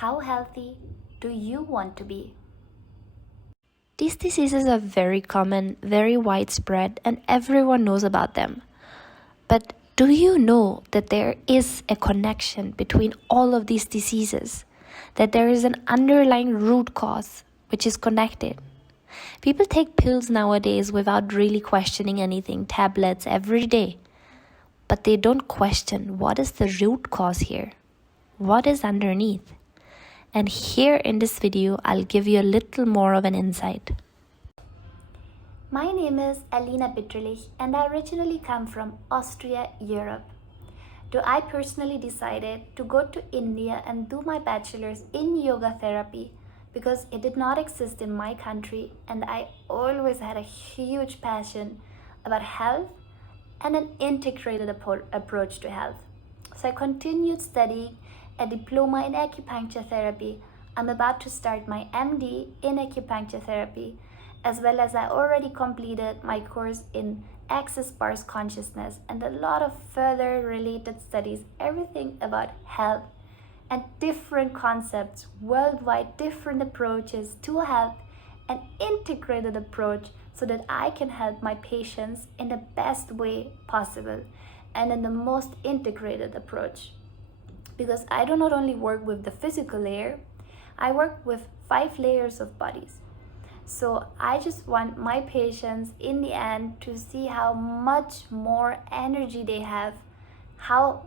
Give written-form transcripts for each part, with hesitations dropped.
How healthy do you want to be? These diseases are very common, very widespread, and everyone knows about them. But do you know that there is a connection between all of these diseases? That there is an underlying root cause which is connected? People take pills nowadays without really questioning anything, tablets every day. But they don't question what is the root cause here? What is underneath? And here in this video, I'll give you a little more of an insight. My name is Alina Bitterlich and I originally come from Austria, Europe. I personally decided to go to India and do my bachelor's in yoga therapy because it did not exist in my country and I always had a huge passion about health and an integrated approach to health. So I continued studying a diploma in acupuncture therapy. I'm about to start my MD in acupuncture therapy, as well as I already completed my course in access bars consciousness and a lot of further related studies, everything about health and different concepts worldwide, different approaches to health, an integrated approach so that I can help my patients in the best way possible and in the most integrated approach. Because I do not only work with the physical layer, I work with 5 layers of bodies. So I just want my patients in the end to see how much more energy they have, how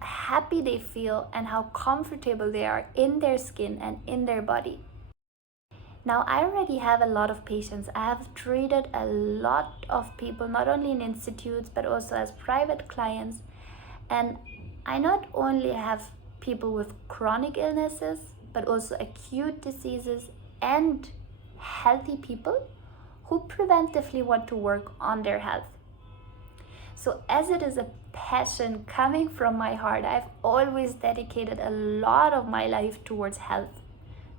happy they feel, and how comfortable they are in their skin and in their body. Now, I already have a lot of patients. I have treated a lot of people, not only in institutes, but also as private clients. And I not only have people with chronic illnesses, but also acute diseases and healthy people who preventively want to work on their health. So as it is a passion coming from my heart, I've always dedicated a lot of my life towards health.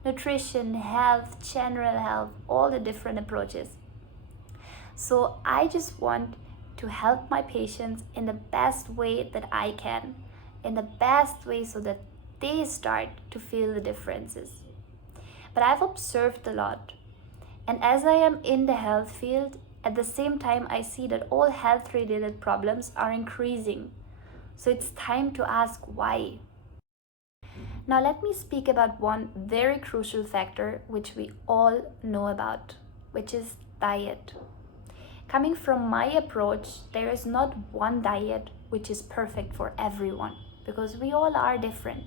Nutrition, health, general health, all the different approaches. So I just want to help my patients in the best way that I can, in the best way so that they start to feel the differences. But I've observed a lot. And as I am in the health field, at the same time I see that all health related problems are increasing. So it's time to ask why. Now let me speak about one very crucial factor which we all know about, which is diet. Coming from my approach, there is not one diet which is perfect for everyone because we all are different.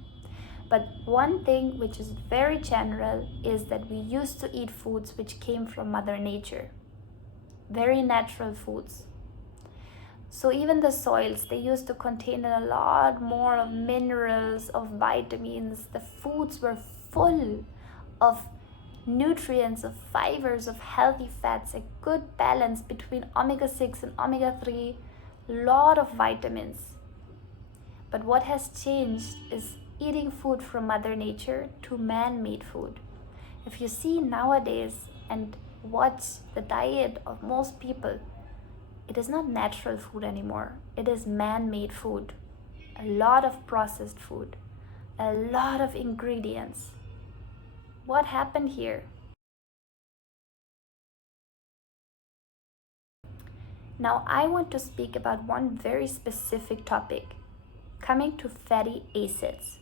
But one thing which is very general is that we used to eat foods which came from Mother Nature, very natural foods. So even the soils, they used to contain a lot more of minerals, of vitamins. The foods were full of nutrients, of fibers, of healthy fats, a good balance between omega-6 and omega-3, lot of vitamins. But what has changed is eating food from Mother Nature to man-made food. If you see nowadays and watch the diet of most people, it is not natural food anymore. It is man-made food. A lot of processed food, a lot of ingredients. What happened here? Now I want to speak about one very specific topic, coming to fatty acids.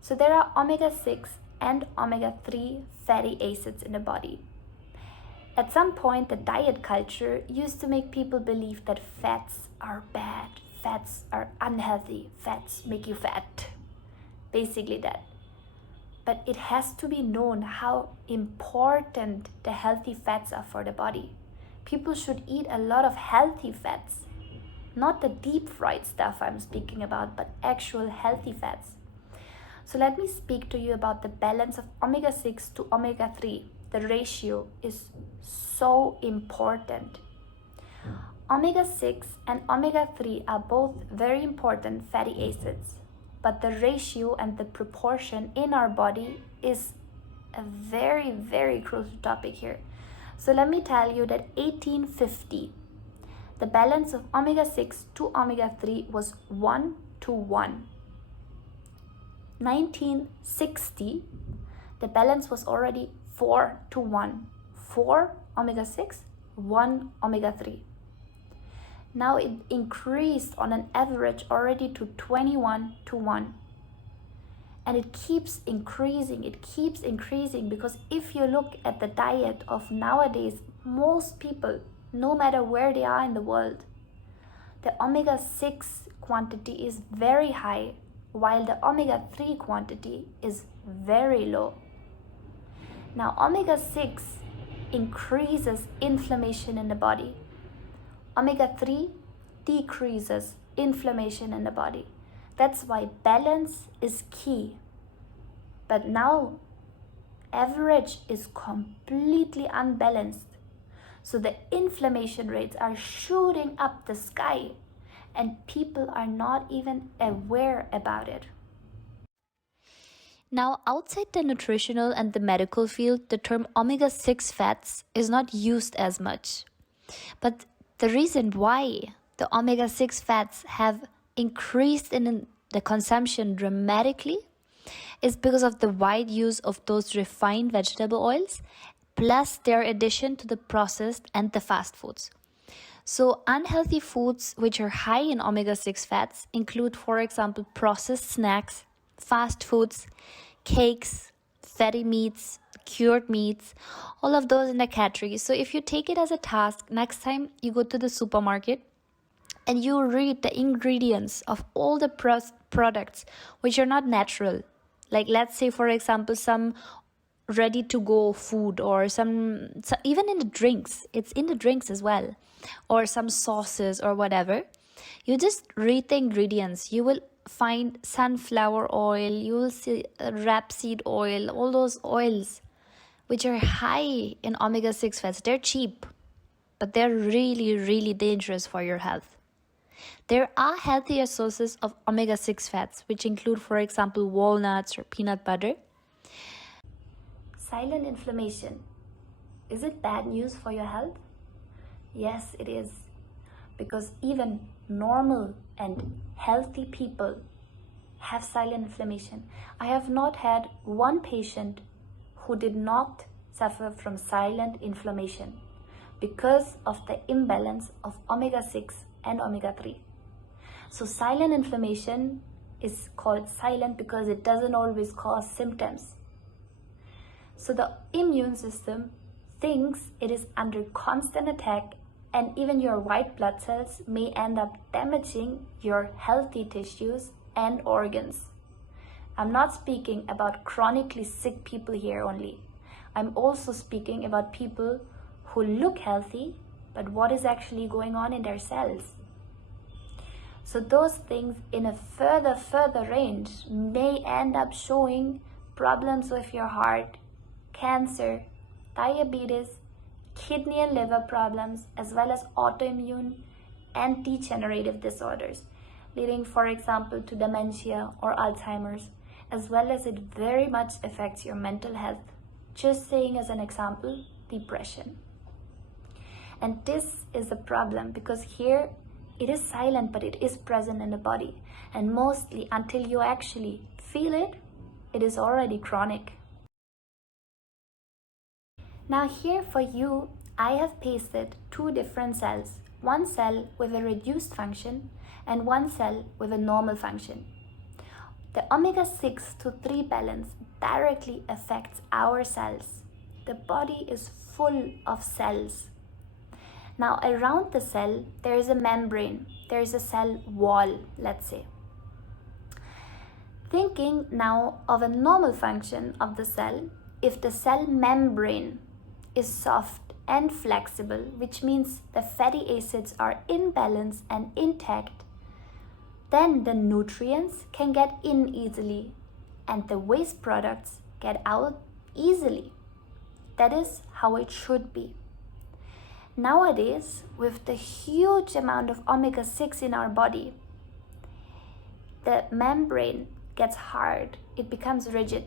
So there are omega-6 and omega-3 fatty acids in the body. At some point, the diet culture used to make people believe that fats are bad, fats are unhealthy, fats make you fat. Basically that. But it has to be known how important the healthy fats are for the body. People should eat a lot of healthy fats. Not the deep fried stuff I'm speaking about, but actual healthy fats. So let me speak to you about the balance of omega-6 to omega-3. The ratio is so important. Omega-6 and omega-3 are both very important fatty acids, but the ratio and the proportion in our body is a very, very crucial topic here. So let me tell you that 1850, the balance of omega-6 to omega-3 was 1 to 1. 1960, the balance was already 4 to 1. 4 omega 6, 1 omega 3. Now it increased on an average already to 21 to 1. And it keeps increasing, because if you look at the diet of nowadays, most people, no matter where they are in the world, the omega 6 quantity is very high, while the omega 3 quantity is very low. Now, omega 6 increases inflammation in the body. Omega 3 decreases inflammation in the body. That's why balance is key. But now, average is completely unbalanced. So the inflammation rates are shooting up the sky, and people are not even aware about it. Now, outside the nutritional and the medical field, the term omega 6 fats is not used as much. But the reason why the omega 6 fats have increased in the consumption dramatically is because of the wide use of those refined vegetable oils, plus their addition to the processed and the fast foods. So, unhealthy foods which are high in omega 6 fats include, for example, processed snacks, fast foods, cakes, fatty meats, cured meats, all of those in the category. So, if you take it as a task, next time you go to the supermarket and you read the ingredients of all the products which are not natural, like let's say, for example, some ready to go food, or some even in the drinks, it's in the drinks as well, or some sauces or whatever, you just read the ingredients, you will find sunflower oil, you will see rapeseed oil, all those oils which are high in omega 6 fats. They're cheap, but they're really, really dangerous for your health. There are healthier sources of omega 6 fats, which include, for example, walnuts or peanut butter. Silent inflammation. Is it bad news for your health? Yes, it is. Because even normal and healthy people have silent inflammation. I have not had one patient who did not suffer from silent inflammation because of the imbalance of omega 6 and omega 3. So silent inflammation is called silent because it doesn't always cause symptoms. So the immune system thinks it is under constant attack, and even your white blood cells may end up damaging your healthy tissues and organs. I'm not speaking about chronically sick people here only. I'm also speaking about people who look healthy, but what is actually going on in their cells? So those things in a further range may end up showing problems with your heart, cancer, diabetes, kidney and liver problems, as well as autoimmune and degenerative disorders, leading, for example, to dementia or Alzheimer's, as well as it very much affects your mental health. Just saying as an example, depression. And this is a problem because here it is silent, but it is present in the body. And mostly until you actually feel it, it is already chronic. Now here for you, I have pasted two different cells. One cell with a reduced function and one cell with a normal function. The omega 6 to 3 balance directly affects our cells. The body is full of cells. Now around the cell, there is a membrane, there is a cell wall, let's say. Thinking now of a normal function of the cell, if the cell membrane is soft and flexible, which means the fatty acids are in balance and intact, then the nutrients can get in easily and the waste products get out easily. That is how it should be. Nowadays, with the huge amount of omega 6 in our body, the membrane gets hard, it becomes rigid.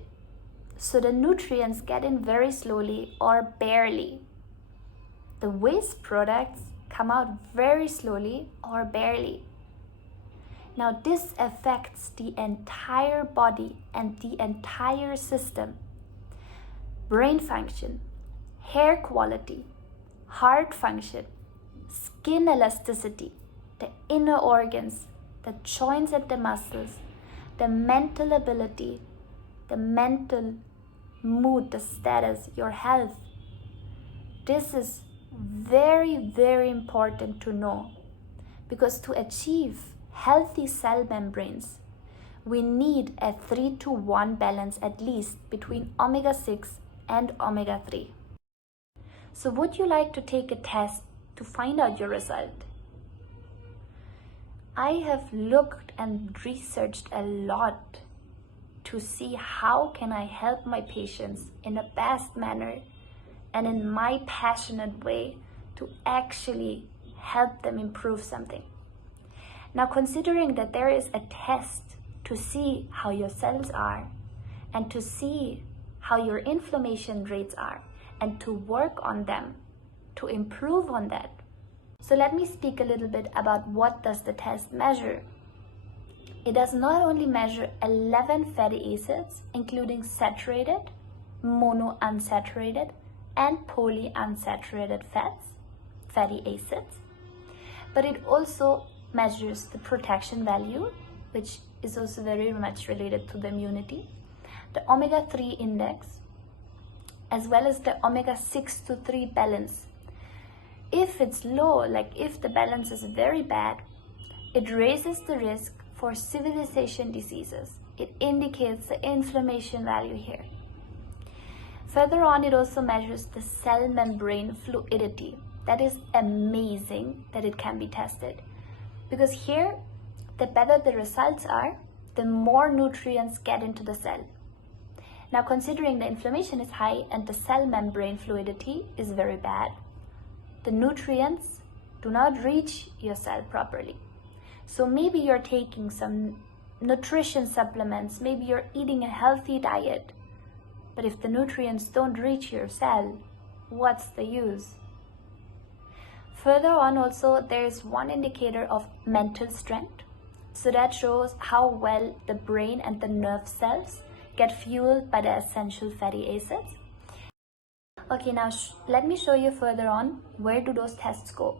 So the nutrients get in very slowly or barely. The waste products come out very slowly or barely. Now this affects the entire body and the entire system. Brain function, hair quality, heart function, skin elasticity, the inner organs, the joints and the muscles, the mental ability, the mental mood, the status, your health. This is very, very important to know, because to achieve healthy cell membranes, we need a 3-to-1 balance at least between omega-6 and omega-3. So would you like to take a test to find out your result? I have looked and researched a lot to see how can I help my patients in a best manner and in my passionate way to actually help them improve something. Now, considering that there is a test to see how your cells are and to see how your inflammation rates are and to work on them, to improve on that. So let me speak a little bit about what does the test measure. It does not only measure 11 fatty acids, including saturated, monounsaturated, and polyunsaturated fatty acids, but it also measures the protection value, which is also very much related to the immunity, the omega-3 index, as well as the omega-6 to 3 balance. If it's low, like if the balance is very bad, it raises the risk for civilization diseases. It indicates the inflammation value here. Further on, it also measures the cell membrane fluidity. That is amazing that it can be tested, because here, the better the results are, the more nutrients get into the cell. Now, considering the inflammation is high and the cell membrane fluidity is very bad, the nutrients do not reach your cell properly. So maybe you're taking some nutrition supplements, maybe you're eating a healthy diet, but if the nutrients don't reach your cell, what's the use? Further on also, there is one indicator of mental strength. So that shows how well the brain and the nerve cells get fueled by the essential fatty acids. Okay, now let me show you further on where do those tests go.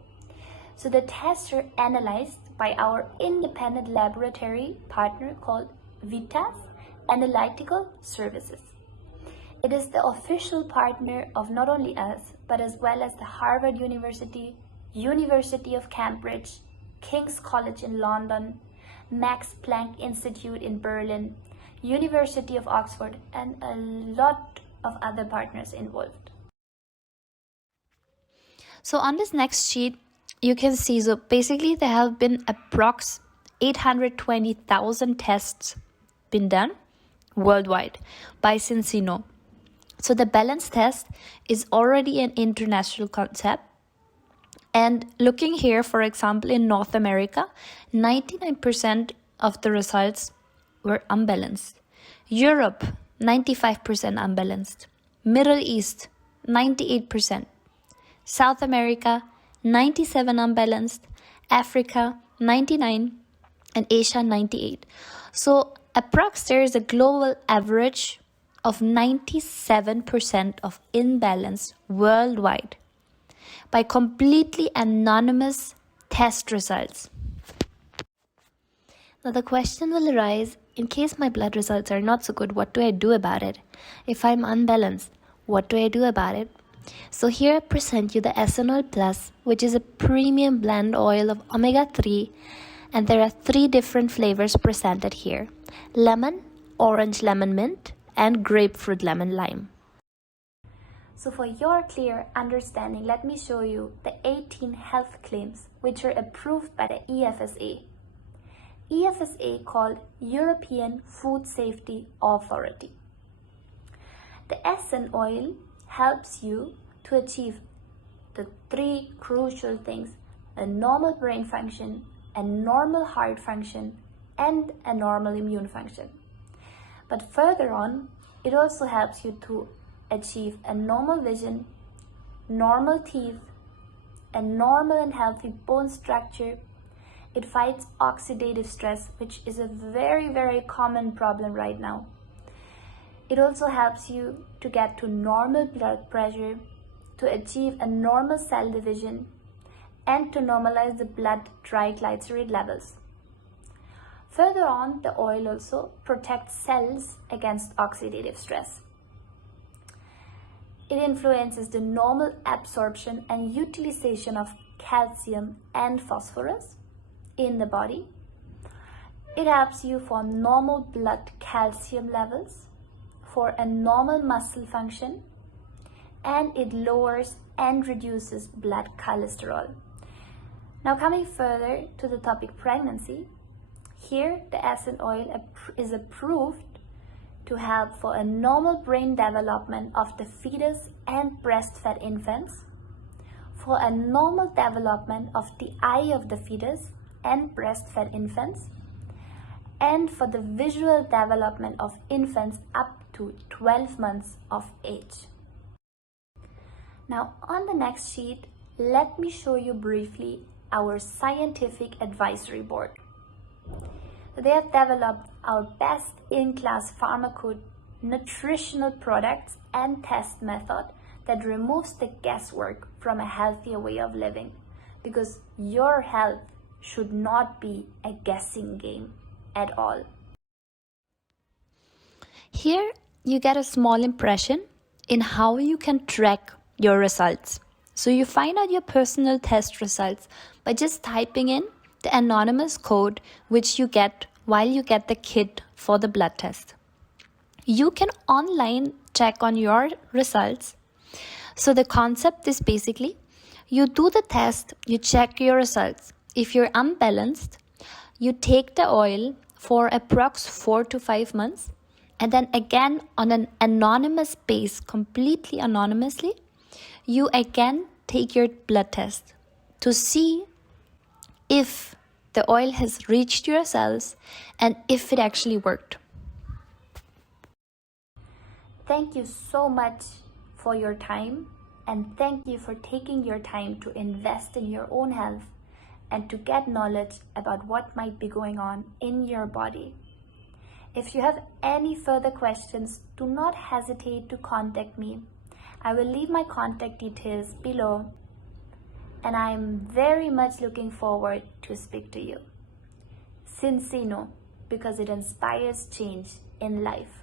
So the tests are analyzed by our independent laboratory partner called Vitas Analytical Services. It is the official partner of not only us, but as well as the Harvard University, University of Cambridge, King's College in London, Max Planck Institute in Berlin, University of Oxford, and a lot of other partners involved. So on this next sheet, you can see, so basically there have been approx 820,000 tests been done worldwide by Zinzino. So the balance test is already an international concept. And looking here, for example, in North America, 99% of the results were unbalanced. Europe, 95% unbalanced. Middle East, 98%. South America, 97 unbalanced. Africa, 99. And Asia, 98. So approx there is a global average of 97% of imbalance worldwide by completely anonymous test results. Now the question will arise, in case my blood results are not so good, what do I do about it? If I'm unbalanced, what do I do about it? So here I present you the Ethanol Plus, which is a premium blend oil of omega-3, and there are 3 different flavors presented here: lemon, orange lemon mint, and grapefruit lemon lime. So for your clear understanding, let me show you the 18 health claims which are approved by the EFSA. EFSA called European Food Safety Authority. The SN oil helps you to achieve the 3 crucial things: a normal brain function, a normal heart function, and a normal immune function. But further on, it also helps you to achieve a normal vision, normal teeth, a normal and healthy bone structure, It fights oxidative stress, which is a very, very common problem right now. It also helps you to get to normal blood pressure, to achieve a normal cell division, and to normalize the blood triglyceride levels. Further on, the oil also protects cells against oxidative stress. It influences the normal absorption and utilization of calcium and phosphorus in the body. It helps you for normal blood calcium levels, for a normal muscle function, and it lowers and reduces blood cholesterol. Now coming further to the topic pregnancy, here the essence oil is approved to help for a normal brain development of the fetus and breastfed infants, for a normal development of the eye of the fetus and breastfed infants, and for the visual development of infants up to 12 months of age. Now on the next sheet, let me show you briefly our scientific advisory board. They have developed our best in-class nutritional products and test method that removes the guesswork from a healthier way of living, because your health should not be a guessing game at all. Here you get a small impression in how you can track your results. So you find out your personal test results by just typing in the anonymous code which you get while you get the kit for the blood test. You can online check on your results. So the concept is basically, you do the test, you check your results. If you're unbalanced, you take the oil for approx 4 to 5 months, and then again on an anonymous base, completely anonymously, you again take your blood test to see if the oil has reached your cells and if it actually worked. Thank you so much for your time, and thank you for taking your time to invest in your own health and to get knowledge about what might be going on in your body. If you have any further questions, do not hesitate to contact me. I will leave my contact details below, and I am very much looking forward to speak to you. Zinzino, because it inspires change in life.